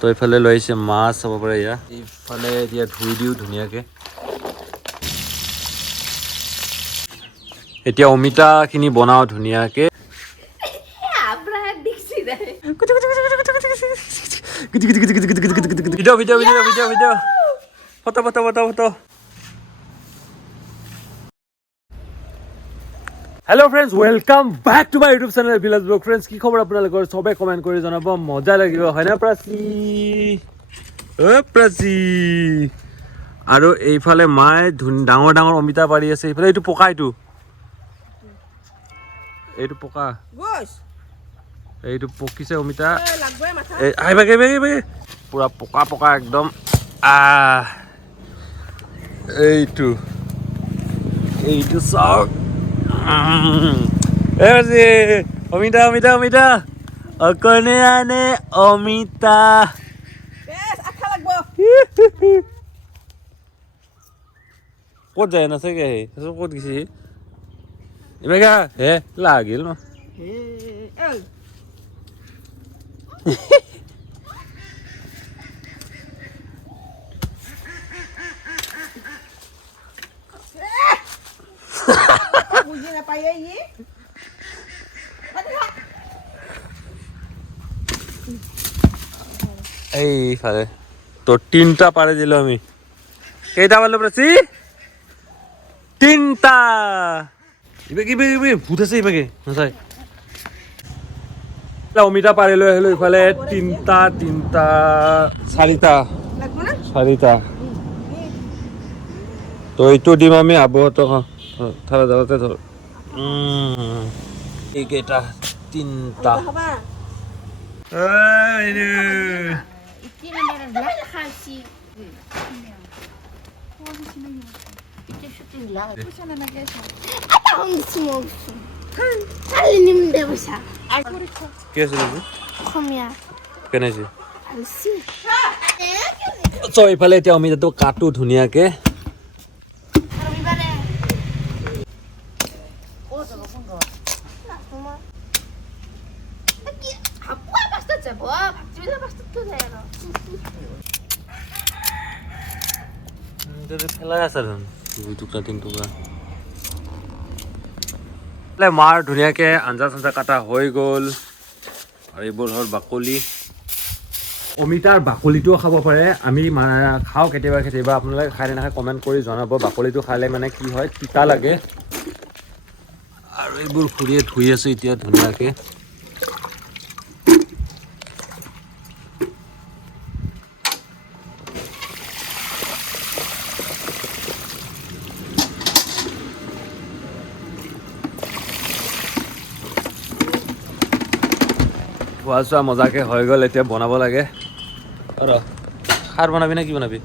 তো এইফালে লৈ আহিছে মাছ চাব পাৰে এয়া এইফালে এতিয়া ধুই দিওঁ ধুনীয়াকে এতিয়া অমিতাখিনি বনাওঁ ধুনীয়াকে video' photo hello' friends welcome back to my YouTube channel village vlog friends কি খবৰ আপোনালোকৰ চবে কমেণ্ট কৰি জনাব মজা লাগিব হয়নে প্ৰাচী আৰু এইফালে মায়ে ডাঙৰ ডাঙৰ অমিতা পাৰি আছে এইফালে এইটো পকা এইটো পকা এইটো পকিছে অমিতা আহিবাগে পুৰা পকা একদম এইটো চাওক অমিতা অকণে আনে অমিতা ক'ত যায় নাচাগে ক'ত গৈছে ইবাগা হে লাগিল ন এইফালে তো 3টা পারে দিল আমি কেইটা পারলো প্রাচী 3টা ইবে ভূত আছে ইবাগে নাচাই অমিতা পাৰি লৈ আহিলো ইফালে 4টা তো এইটো দিম আমি আবহতক থালা জালতে ধর এইকেইটা 3টা ইফালে এতিয়া অমিতাটো কাটো ধুনীয়াকে ফেলাই আছে মাৰ ধুনীয়াকে আঞ্জা চাঞ্জা কাটা হৈ গ'ল আৰু এইবোৰ হ'ল বাকলি অমিতাৰ বাকলিটোও খাব পাৰে আমি খাওঁ কেতিয়াবা আপোনালোকে খাই নাখায় কমেণ্ট কৰি জনাব বাকলিটো খালে মানে কি হয় তিতা লাগে আৰু এইবোৰ খুৰীয়ে ধুই আছে এতিয়া ধুনীয়াকে খোৱা চোৱা মজাকে হৈ গ'ল এতিয়া বনাব লাগে আৰু খাৰ বনাবি নে কি বনাবি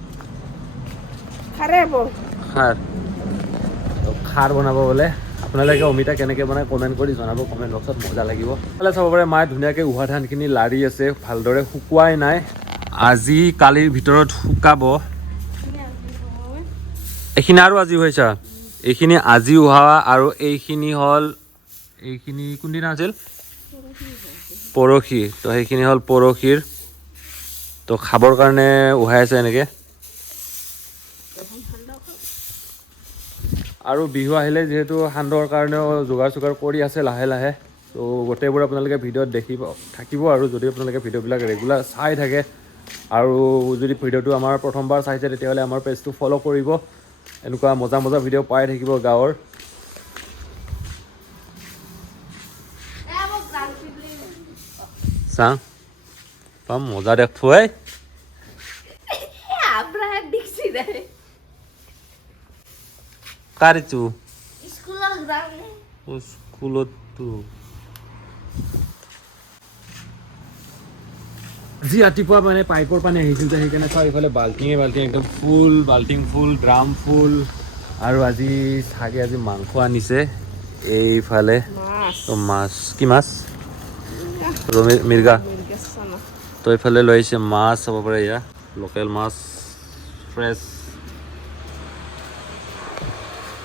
খাৰ বনাব বোলে আপোনালোকে অমিতা কেনেকৈ বনায় কমেণ্ট কৰি জনাব কমেণ্ট বক্সত মজা লাগিব তাহলে চাব পাৰে মায়ে ধুনীয়াকৈ উহা ধানখিনি লাৰি আছে ভালদৰে শুকুৱাই নাই আজি কালিৰ ভিতৰত শুকাব এইখিনি আৰু আজি হৈছে এইখিনি আজি উহা আৰু এইখিনি হ'ল এইখিনি কোনদিনা আছিল পৰহি তো সেইখিনি হ'ল পৰহিৰ তো খাবৰ কাৰণে উহাই আছে এনেকৈ আৰু বিহু আহিলে যিহেতু সান্দহৰ কাৰণেও যোগাৰ চোগাৰ কৰি আছে লাহে লাহে তো গোটেইবোৰ আপোনালোকে ভিডিঅ'ত দেখিব থাকিব আৰু যদি আপোনালোকে ভিডিঅ'বিলাক ৰেগুলাৰ চাই থাকে আৰু যদি ভিডিঅ'টো আমাৰ প্ৰথমবাৰ চাইছে তেতিয়াহ'লে আমাৰ পেজটো ফ'ল' কৰিব এনেকুৱা মজা ভিডিঅ' পাই থাকিব গাঁৱৰ চাওঁ পাম মজা দেখো কাৰিছো স্কুলতো আজি ৰাতিপুৱা মানে পাইপৰ পানী আহিছিল যে সেইকাৰণে চাৰিওফালে বাল্টিং একদম ফুল বাল্টিং ফুল ড্ৰাম ফুল আৰু আজি চাগে আজি মাংস আনিছে এইফালে তো মাছ কি মাছ মিৰ্গা তো এইফালে লৈ আহিছে মাছ চাব পাৰে এয়া লোকেল মাছ ফ্ৰেছ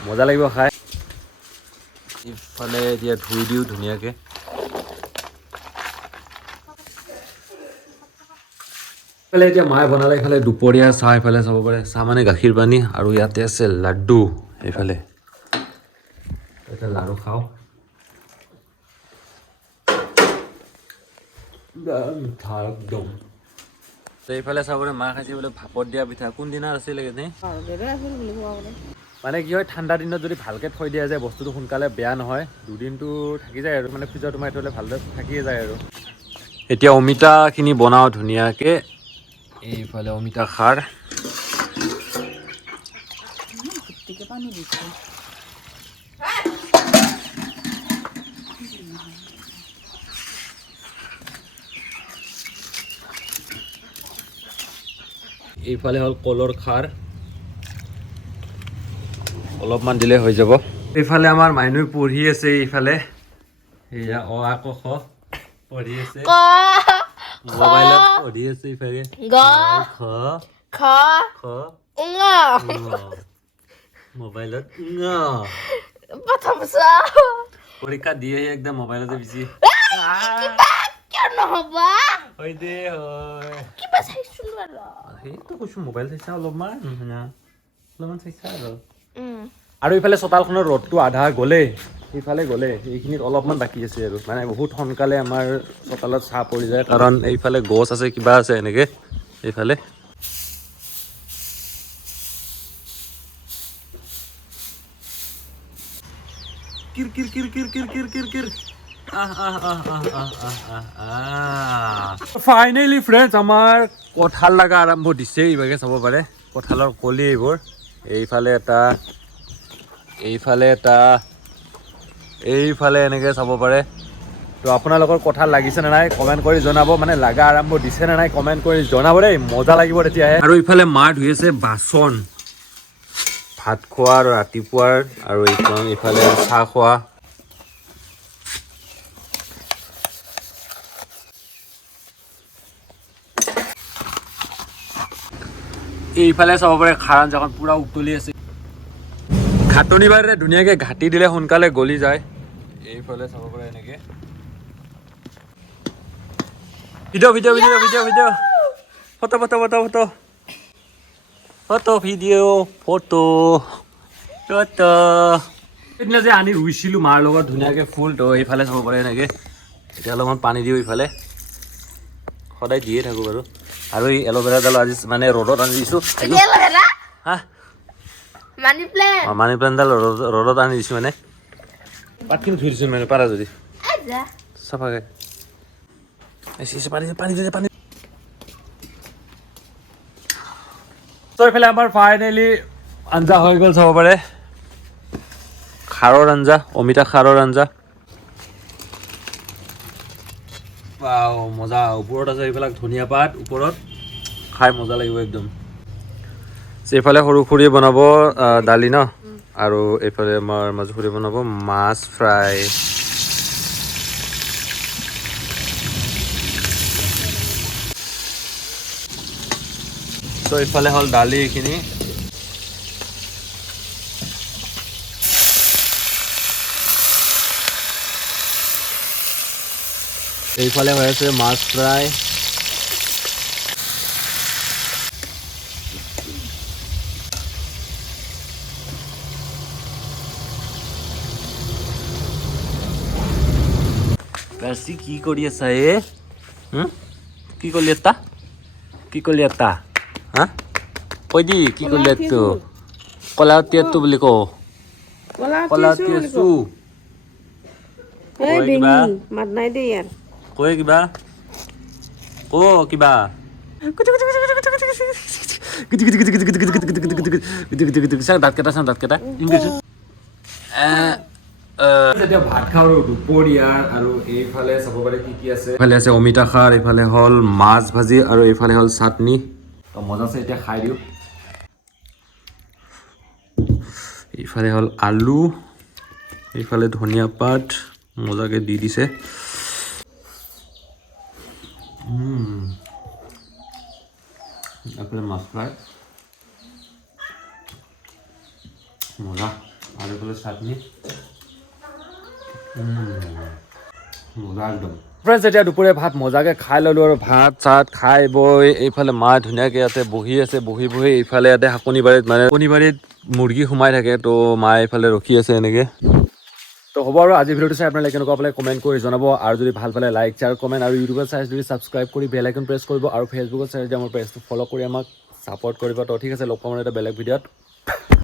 মজা লাগিব খাই ইফালে এতিয়া ধুই দিওঁ ধুনীয়াকৈ এতিয়া মায়ে বনালে এইফালে দুপৰীয়া চাহ এইফালে চাব পাৰে চাহ মানে গাখীৰ পানী আৰু ইয়াতে আছে লাড্ডু এইফালে এটা লাড়ু খাওঁ মিঠা একদম এইফালে চাবলৈ মা খাইছে বোলে ভাপত দিয়া পিঠা কোনদিনা আছিলে মানে কি হয় ঠাণ্ডা দিনত যদি ভালকৈ থৈ দিয়া যায় বস্তুটো সোনকালে বেয়া নহয় দুদিনটো থাকি যায় আৰু মানে ফ্ৰিজত সোমাই থ'লে ভালদৰে থাকিয়ে যায় আৰু এতিয়া অমিতাখিনি বনাওঁ ধুনীয়াকৈ এইফালে অমিতা খাৰ এইফালে হ'ল কলৰ খাৰ অলপমান দিলে হৈ যাব এইফালে আমাৰ মাইনুই পঢ়ি আছে এইফালে এয়া অ আ ক খ পঢ়ি আছে মোবাইলত পঢ়ি আছে ইফালে গ খ খ খ ঙ মোবাইলত ঙ প্ৰথম পৰীক্ষা দিয়ে একদম মোবাইলতে বিজি কিয় নহবা হয় দে হয় কিবা চাইছো আৰু সেইটো কৈছো মোবাইল চাইছা অলপমান চাইছা আৰু ইফালে চোতালখনৰ ৰ'দটো আধা গ'লেই ইফালে গ'লে এইখিনিত অলপমান বাকী আছে আৰু মানে বহুত সোনকালে আমাৰ চোতালত চাহ পৰি যায় কাৰণ এইফালে গছ আছে কিবা আছে এনেকে এইফালে কিৰ কিৰ কিৰ কিৰ কিৰ কিৰ কিৰ কিৰ ফাইনেলি ফ্ৰেণ্ডছ আমাৰ কঁঠাল লগা আৰম্ভ দিছে এইভাগে চাব পাৰে কঁঠালৰ কলি এইবোৰ এইফালে এটা এইফালে এটা এইফালে এনেকৈ চাব পাৰে তো আপোনালোকৰ কঁঠাল লাগিছে নে নাই কমেণ্ট কৰি জনাব মানে লাগা আৰম্ভ দিছে নে নাই কমেণ্ট কৰি জনাব দেই মজা লাগিব তেতিয়াহে আৰু ইফালে মা ধুই আছে বাচন ভাত খোৱা আৰু ৰাতিপুৱাৰ আৰু ইফালে চাহ খোৱা এইফালে চাব পাৰে খাৰ আঞ্জাখন পুৰা উতলি আছে ঘাটনি বাৰীৰে ধুনীয়াকৈ ঘাটি দিলে সোনকালে গলি যায় এইফালে চাব পাৰে এনেকৈ video' video' video' video' video' photo photo photo photo photo video' photo photo সেইদিনা যে আনি ৰুইছিলোঁ মাৰ লগত ধুনীয়াকৈ ফুল তো এইফালে চাব পাৰে এনেকৈ এতিয়া অলপমান পানী দিওঁ ইফালে সদায় দিয়ে থাকোঁ বাৰু আৰু এই এল'ভেৰাডাল আজি মানে ৰ'দত আনি দিছোঁ হা মানি প্লেণ্টডাল ৰ'দত আনি দিছোঁ মানে পাতখিনি ধুই দিছোঁ মানে পাৰা যদি চাফাকৈ পানী পানী তো এইফালে আমাৰ ফাইনেলি আঞ্জা হৈ গ'ল চাব পাৰে খাৰৰ আঞ্জা অমিতা খাৰৰ আঞ্জা মজা ওপৰত আছে এইবিলাক ধনিয়া পাত ওপৰত খাই মজা লাগিব একদম এইফালে সৰু খুৰী বনাব দালি ন আৰু এইফালে আমাৰ মাজু খুৰী বনাব মাছ ফ্ৰাই তো এইফালে হ'ল দালি এইখিনি এইফালে হৈ আছে মাছ ফ্ৰাই বেছি কি কৰি আছা কি কৰি আছা কি কৰি আছা হা কৈ দি কি কৰি আছো কলাৱতীয়াটো বুলি কওঁ কলাৱতীয়াছো মাত নাই দে ইয়াৰ কৈ কিবা কিবা দাঁত কেইটা যেতিয়া ভাত খাওঁ দুপৰীয়াৰ আৰু এইফালে চাব পাৰে কি কি আছে এইফালে আছে অমিতা খাৰ এইফালে হ'ল মাছ ভাজি আৰু এইফালে হ'ল চাটনি মজা আছে এতিয়া খাই দিওঁ এইফালে হ'ল আলু এইফালে ধনিয়া পাত মজাকৈ দি দিছে এইফালে মাছ ফ্ৰাই মজা আৰু এইফালে চাটনি মজা একদম ফ্ৰেণ্ডছ এতিয়া দুপৰীয়া ভাত মজাকৈ খাই ল'লোঁ আৰু ভাত চাত খাই বৈ এইফালে মা ধুনীয়াকৈ ইয়াতে বহি আছে বহি এইফালে ইয়াতে শাকনি বাৰীত মুৰ্গী সোমাই থাকে তো মায়ে এইফালে ৰখি আছে এনেকৈ তো হ'ব আৰু আজি ভিডিঅ'টো চাই আপোনালোকে কেনেকুৱা পালে কমেণ্ট কৰি জনাব আৰু যদি ভাল পালে লাইক শ্বেয়াৰ কমেণ্ট আৰু ইউটিউবত চাই যদি ছাবস্ক্ৰাইব কৰি বেল আইকন প্ৰেছ কৰিব আৰু ফেচবুকত চাই যদি আমাৰ পেজটো ফ'ল' কৰি আমাক ছাপৰ্ট কৰিব তো ঠিক আছে লগ পাম এটা বেলেগ ভিডিঅ'ত